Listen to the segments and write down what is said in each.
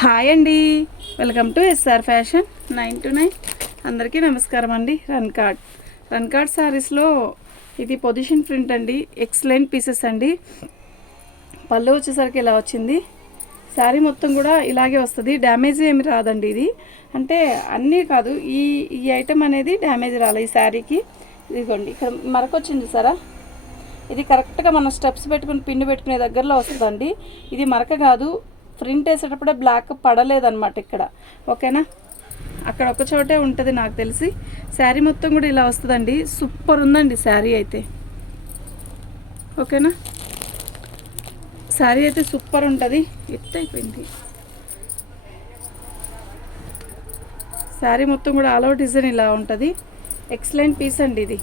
Hi అండి. Welcome to SR fashion nine to nine. అందరికీ నమస్కారం అండి. Run card. రన్ కార్డ్ శారీస్లో ఇది పొజిషన్ ప్రింట్ అండి. ఎక్సలెంట్ పీసెస్ అండి. పళ్ళు వచ్చేసరికి ఇలా వచ్చింది. శారీ మొత్తం కూడా ఇలాగే వస్తుంది. డ్యామేజ్ ఏమి రాదండి ఇది. అంటే అన్నీ కాదు ఈ ఈ ఐటెం అనేది డ్యామేజ్ రాలే ఈ శారీకి ఇదిగోండి ఇక్కడ మరకొచ్చింది సారా ఇది కరెక్ట్గా మనం స్టెప్స్ పెట్టుకుని పిన్ను పెట్టుకునే దగ్గరలో వస్తుందండి. ఇది మరక కాదు ప్రింట్ వేసేటప్పుడే బ్లాక్ పడలేదన్నమాట ఇక్కడ. ఓకేనా? అక్కడ ఒక చోటే ఉంటుంది నాకు తెలిసి. శారీ మొత్తం కూడా ఇలా వస్తుందండి. సూపర్ ఉందండి శారీ అయితే. ఓకేనా? శారీ అయితే సూపర్ ఉంటుంది. ఎత్తు అయిపోయింది. శారీ మొత్తం కూడా ఆల్ అవుట్ డిజైన్ ఇలా ఉంటుంది. ఎక్సలెంట్ పీస్ అండి ఇది.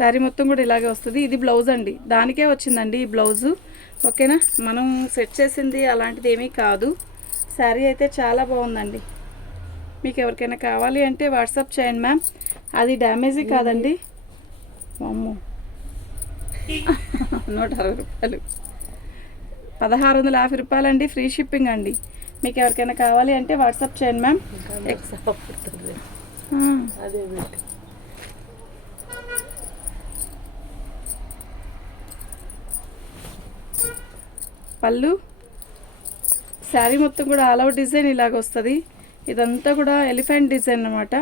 శారీ మొత్తం కూడా ఇలాగే వస్తుంది. ఇది బ్లౌజ్ అండి. దానికే వచ్చిందండి ఈ బ్లౌజు ఓకేనా? మనం సెట్ చేసింది అలాంటిది ఏమీ కాదు. శారీ అయితే చాలా బాగుందండి. మీకు ఎవరికైనా కావాలి అంటే వాట్సాప్ చేయండి మ్యామ్ అది డ్యామేజీ కాదండి. అమ్మో నూట అరవై రూపాయలు. పదహారు వందల యాభై రూపాయలండి. ఫ్రీ షిప్పింగ్ అండి. మీకు ఎవరికైనా కావాలి అంటే వాట్సాప్ చేయండి మ్యామ్. అదే పళ్ళు. శారీ మొత్తం కూడా ఆల్ అవుట్ డిజైన్ ఇలాగ వస్తుంది. ఇదంతా కూడా ఎలిఫెంట్ డిజైన్ అనమాట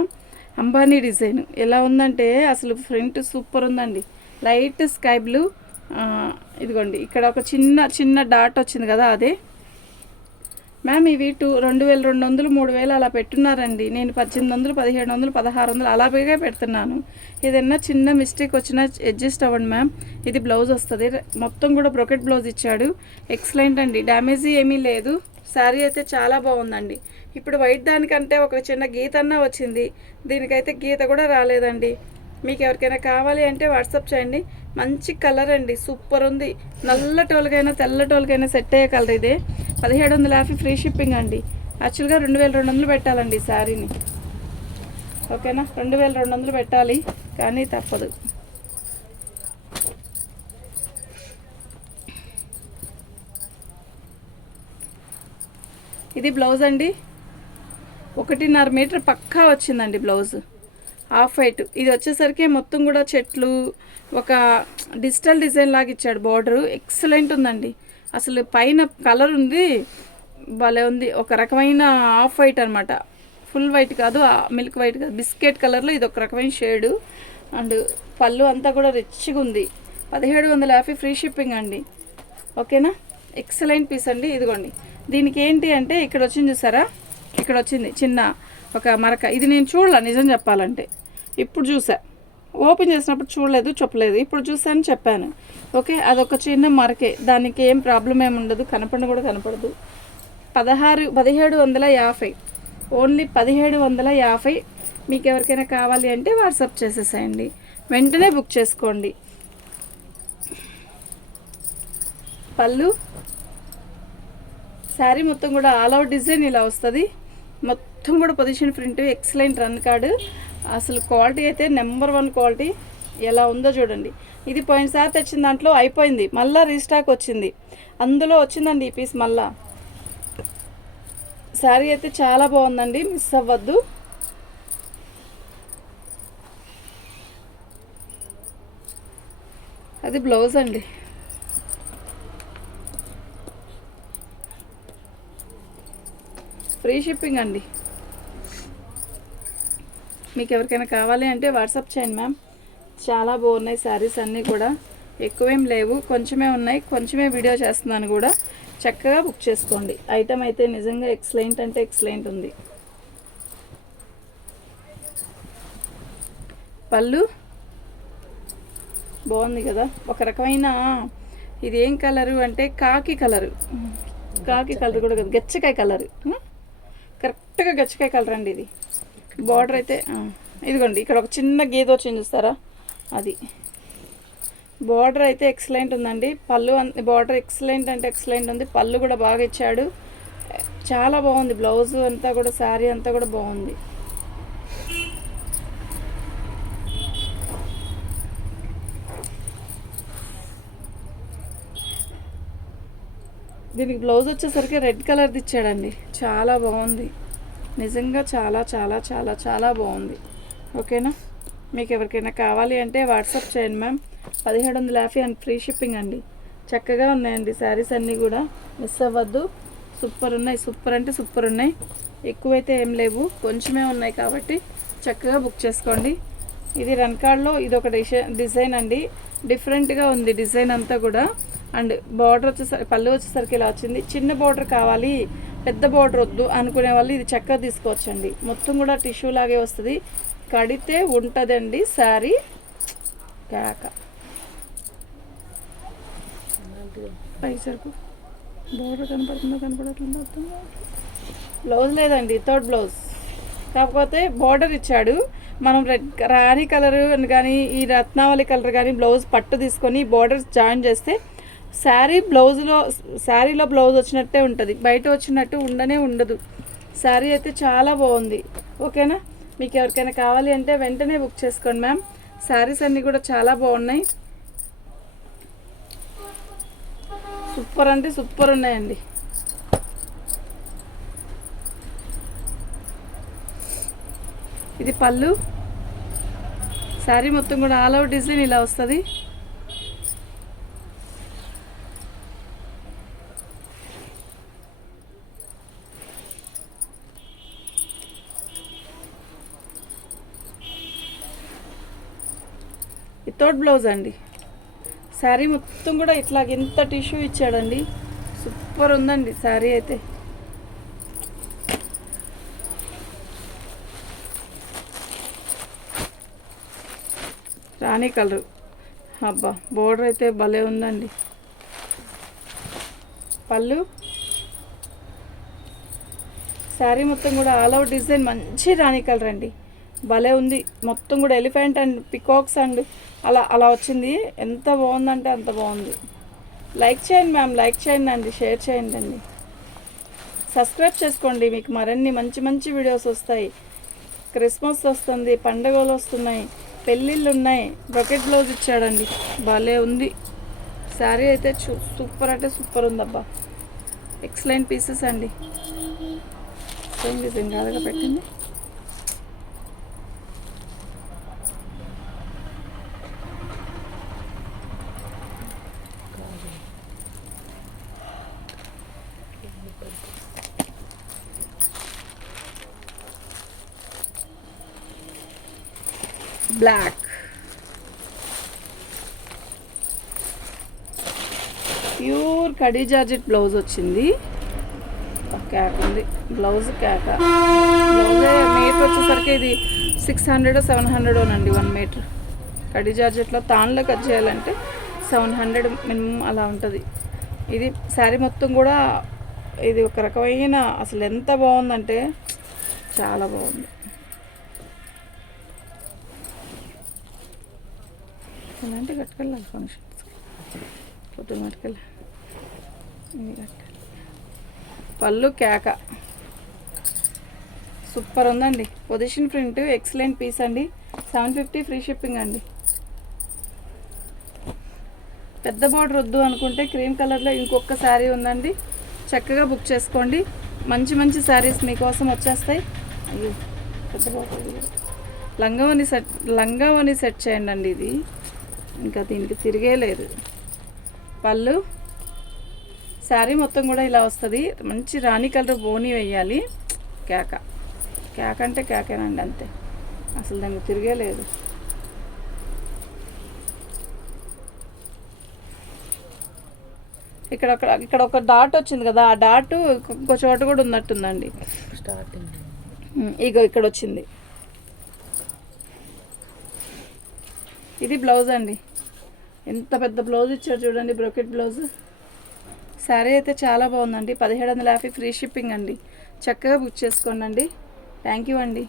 అంబానీ డిజైన్. ఎలా ఉందంటే అసలు ఫ్రంట్ సూపర్ ఉందండి. Light sky blue. ఇదిగోండి. ఇక్కడ ఒక చిన్న చిన్న డాట్ వచ్చింది కదా అదే. మ్యామ్ ఇవి టూ రెండు వేల రెండు వందలు మూడు వేలు అలా పెట్టున్నారండి. నేను పద్దెనిమిది వందలు పదిహేడు వందలు పదహారు వందలు అలాగే పెడుతున్నాను. ఏదైనా చిన్న మిస్టేక్ వచ్చినా అడ్జస్ట్ అవ్వండి మ్యామ్. ఇది బ్లౌజ్ వస్తుంది. మొత్తం కూడా బ్రొకెట్ బ్లౌజ్ ఇచ్చాడు. ఎక్సలెంట్ అండి. డ్యామేజీ ఏమీ లేదు. శారీ అయితే చాలా బాగుందండి. ఇప్పుడు వైట్ దానికంటే ఒక చిన్న గీత అన్నా వచ్చింది. దీనికైతే గీత కూడా రాలేదండి. మీకు ఎవరికైనా కావాలి అంటే వాట్సాప్ చేయండి. మంచి కలర్ అండి సూపర్ ఉంది. నల్లటోళ్ళకైనా తెల్లటోళ్ళకైనా సెట్ అయ్యే కలర్ ఇదే. పదిహేడు వందల యాభై ఫ్రీ షిప్పింగ్ అండి. యాక్చువల్గా రెండు వేల రెండు వందలు పెట్టాలండి ఈ శారీని. ఓకేనా? రెండు వేల రెండు వందలు పెట్టాలి కానీ తప్పదు. ఇది బ్లౌజ్ అండి. ఒకటిన్నర మీటర్ పక్కా వచ్చిందండి బ్లౌజ్. Half white. ఇది వచ్చేసరికి మొత్తం కూడా చెట్లు ఒక డిజిటల్ డిజైన్ లాగా ఇచ్చాడు బార్డరు. ఎక్సలెంట్ ఉందండి. అసలు పైన కలర్ ఉంది భలే ఉంది. ఒక రకమైన ఆఫ్ వైట్ అనమాట ఫుల్ వైట్ కాదు మిల్క్ వైట్ కాదు. బిస్కెట్ కలర్లో ఇది ఒక రకమైన షేడు. అండ్ పళ్ళు అంతా కూడా రిచ్గా ఉంది. పదిహేడు వందల యాభై ఫ్రీ షిప్పింగ్ అండి. ఓకేనా? ఎక్సలెంట్ పీస్ అండి ఇదిగోండి. దీనికి ఏంటి అంటే ఇక్కడ వచ్చింది చూసారా? ఇక్కడ వచ్చింది చిన్న ఒక మరక. ఇది నేను చూడాల నిజం చెప్పాలంటే. ఇప్పుడు చూసా. ఓపెన్ చేసినప్పుడు చూడలేదు చెప్పలేదు ఇప్పుడు చూసాను చెప్పాను. ఓకే? అదొక చిన్న మరకే. దానికి ఏం ప్రాబ్లం ఏమి ఉండదు. కనపడిన కూడా కనపడదు. పదహారు పదిహేడు వందల యాభై. ఓన్లీ పదిహేడు వందల యాభై మీకు ఎవరికైనా కావాలి అంటే వాట్సాప్ చేసేసేయండి. వెంటనే బుక్ చేసుకోండి. పళ్ళు. శారీ మొత్తం కూడా ఆల్ అవుట్ డిజైన్ ఇలా వస్తుంది. మొత్తం కూడా position print excellent run card అసలు క్వాలిటీ అయితే నెంబర్ వన్ క్వాలిటీ ఎలా ఉందో చూడండి. ఇది పోయినసారి తెచ్చిన దాంట్లో అయిపోయింది. మళ్ళీ రీస్టాక్ వచ్చింది. అందులో వచ్చిందండి ఈ పీస్ మళ్ళా. శారీ అయితే చాలా బాగుందండి. మిస్ అవ్వద్దు. అది బ్లౌజ్ అండి. ఫ్రీ షిప్పింగ్ అండి. మీకు ఎవరికైనా కావాలి అంటే వాట్సాప్ చేయండి మ్యామ్. చాలా బాగున్నాయి శారీస్ అన్నీ కూడా. ఎక్కువేం లేవు. కొంచెమే ఉన్నాయి. కొంచెమే వీడియో చేస్తున్నాను కూడా. చక్కగా బుక్ చేసుకోండి. ఐటమ్ అయితే నిజంగా ఎక్సలెంట్ అంటే ఎక్సలెంట్ ఉంది. పళ్ళు? బాగుంది కదా. ఒక రకమైన ఇది ఏం కలరు అంటే కాకి కలరు. కాకి కలర్ కూడా కదా. గచ్చకాయ కలరు. కరెక్ట్గా గచ్చకాయ కలర్ అండి ఇది. బార్డర్ అయితే ఇదిగోండి ఇక్కడ ఒక చిన్న గీత వచ్చింది చూస్తారా? అది. బార్డర్ అయితే ఎక్సలెంట్ ఉందండి. పళ్ళు అంత బార్డర్ ఎక్సలెంట్ అంటే ఎక్సలెంట్ ఉంది. పళ్ళు కూడా బాగా ఇచ్చాడు. చాలా బాగుంది. బ్లౌజ్ అంతా కూడా శారీ అంతా కూడా బాగుంది. దీనికి బ్లౌజ్ వచ్చేసరికి రెడ్ కలర్ది ఇచ్చాడండి. చాలా బాగుంది. నిజంగా చాలా చాలా చాలా చాలా బాగుంది. ఓకేనా? మీకు ఎవరికైనా కావాలి అంటే వాట్సాప్ చేయండి మ్యామ్. పదిహేడు వందల యాభై అండ్ ఫ్రీ షిప్పింగ్ అండి. చక్కగా ఉన్నాయండి శారీస్ అన్నీ కూడా. మిస్ అవ్వద్దు. సూపర్ ఉన్నాయి. సూపర్ అంటే సూపర్ ఉన్నాయి. ఎక్కువైతే ఏం లేవు. కొంచెమే ఉన్నాయి కాబట్టి చక్కగా బుక్ చేసుకోండి. ఇది రన్కార్డ్లో ఇది ఒక డిజైన్ అండి. డిఫరెంట్గా ఉంది డిజైన్ అంతా కూడా. అండ్ బార్డర్ వచ్చేసరికి పళ్ళు వచ్చేసరికి ఇలా వచ్చింది. చిన్న బార్డర్ కావాలి. పెద్ద బోర్డర్ వద్దు అనుకునే వాళ్ళు ఇది చక్కగా తీసుకోవచ్చండి. మొత్తం కూడా టిష్యూ లాగే వస్తుంది. కడితే ఉంటుందండి శారీ కాక. పై సరుకు. బార్డర్ కనపడుతుందో కనపడట్లేదో అర్థం బ్లౌజ్ లేదండి థర్డ్ బ్లౌజ్. కాకపోతే బార్డర్ ఇచ్చాడు. మనం రెడ్ రాణి కలర్ కానీ ఈ రత్నావళి కలర్ కానీ బ్లౌజ్ పట్టు తీసుకొని బార్డర్ జాయిన్ చేస్తే శారీ బ్లౌజ్లో శారీలో బ్లౌజ్ వచ్చినట్టే ఉంటుంది. బయట వచ్చినట్టు ఉండనే ఉండదు. శారీ అయితే చాలా బాగుంది. ఓకేనా? మీకు ఎవరికైనా కావాలి అంటే వెంటనే బుక్ చేసుకోండి మ్యామ్. శారీస్ అన్నీ కూడా చాలా బాగున్నాయి. సూపర్ అంటే సూపర్ ఉన్నాయండి. ఇది పళ్ళు. శారీ మొత్తం కూడా ఆల్ అవుట్ డిజైన్ ఇలా వస్తుంది. వితౌట్ బ్లౌజ్ అండి. శారీ మొత్తం కూడా ఇట్లా ఎంత టిష్యూ ఇచ్చాడండి. సూపర్ ఉందండి శారీ అయితే. రాణి కలర్. అబ్బా బోర్డర్ అయితే భలే ఉందండి. పళ్ళు. శారీ మొత్తం కూడా ఆల్ అవుట్ డిజైన్ మంచి రాణి కలర్ అండి. భలే ఉంది. మొత్తం కూడా ఎలిఫెంట్ అండ్ పికాక్స్ అండ్ అలా అలా వచ్చింది. ఎంత బాగుందంటే అంత బాగుంది. లైక్ చేయండి మ్యామ్ లైక్ చేయండి అండి షేర్ చేయండి అండి. సబ్స్క్రైబ్ చేసుకోండి మీకు మరిన్ని మంచి మంచి వీడియోస్ వస్తాయి. క్రిస్మస్ వస్తుంది పండుగలు వస్తున్నాయి పెళ్ళిళ్ళు ఉన్నాయి. బకెట్ బ్లౌజ్ ఇచ్చాడండి. భలే ఉంది. శారీ అయితే చూ సూపర్ అంటే సూపర్ ఉందబ్బా. ఎక్సలెంట్ పీసెస్ అండి. సేమ్ డిజైన్ కాదుగా పెట్టింది బ్లాక్ ప్యూర్ కడీ జార్జెట్ బ్లౌజ్ వచ్చింది. క్యాక్ ఉంది. బ్లౌజ్ క్యాక. బ్లౌజ్ మీటర్ వచ్చేసరికి ఇది సిక్స్ హండ్రెడ్ సెవెన్ హండ్రెడ్ అండి వన్ మీటర్ కడీ జార్జెట్లో తాన్లో కట్ చేయాలంటే సెవెన్ హండ్రెడ్ మినిమం అలా ఉంటుంది. ఇది శారీ మొత్తం కూడా ఇది ఒక రకమైన అసలు ఎంత బాగుందంటే చాలా బాగుంది. ఇలాంటి కట్టుకెళ్ళాలి ఫంక్షన్స్. పొద్దున్న కట్టుకెళ్ళి పళ్ళు కేక. సూపర్ ఉందండి. పొజిషన్ ప్రింట్ ఎక్సలెంట్ పీస్ అండి. సెవెన్ ఫిఫ్టీ ఫ్రీ షిప్పింగ్ అండి. పెద్ద బార్డర్ వద్దు అనుకుంటే క్రీమ్ కలర్లో ఇంకొక శారీ ఉందండి. చక్కగా బుక్ చేసుకోండి. మంచి మంచి శారీస్ మీకోసం వచ్చేస్తాయి. అయ్యో పెద్ద బార్డర్. లంగావని సెట్ లంగావని సెట్ చేయండి అండి ఇది. ఇంకా దీనికి తిరిగే లేదు. పళ్ళు. శారీ మొత్తం కూడా ఇలా వస్తుంది. మంచి రాణి కలర్ బోని వేయాలి. కేక. కేక అంటే కేకేనండి అంతే. అసలు దానికి తిరిగే లేదు. ఇక్కడ ఒక ఇక్కడ ఒక డాట్ వచ్చింది కదా ఆ డాట్ ఇంకో చోట కూడా ఉన్నట్టుందండి. ఇగో ఇక్కడ వచ్చింది. ఇది బ్లౌజ్ అండి. ఎంత పెద్ద బ్లౌజ్ ఇచ్చారు చూడండి బ్రోకెట్ బ్లౌజ్. శారీ అయితే చాలా బాగుందండి. పదిహేడు వందల యాభై ఫ్రీ షిప్పింగ్ అండి. చక్కగా బుక్ చేసుకోండి అండి థ్యాంక్ యూ అండి.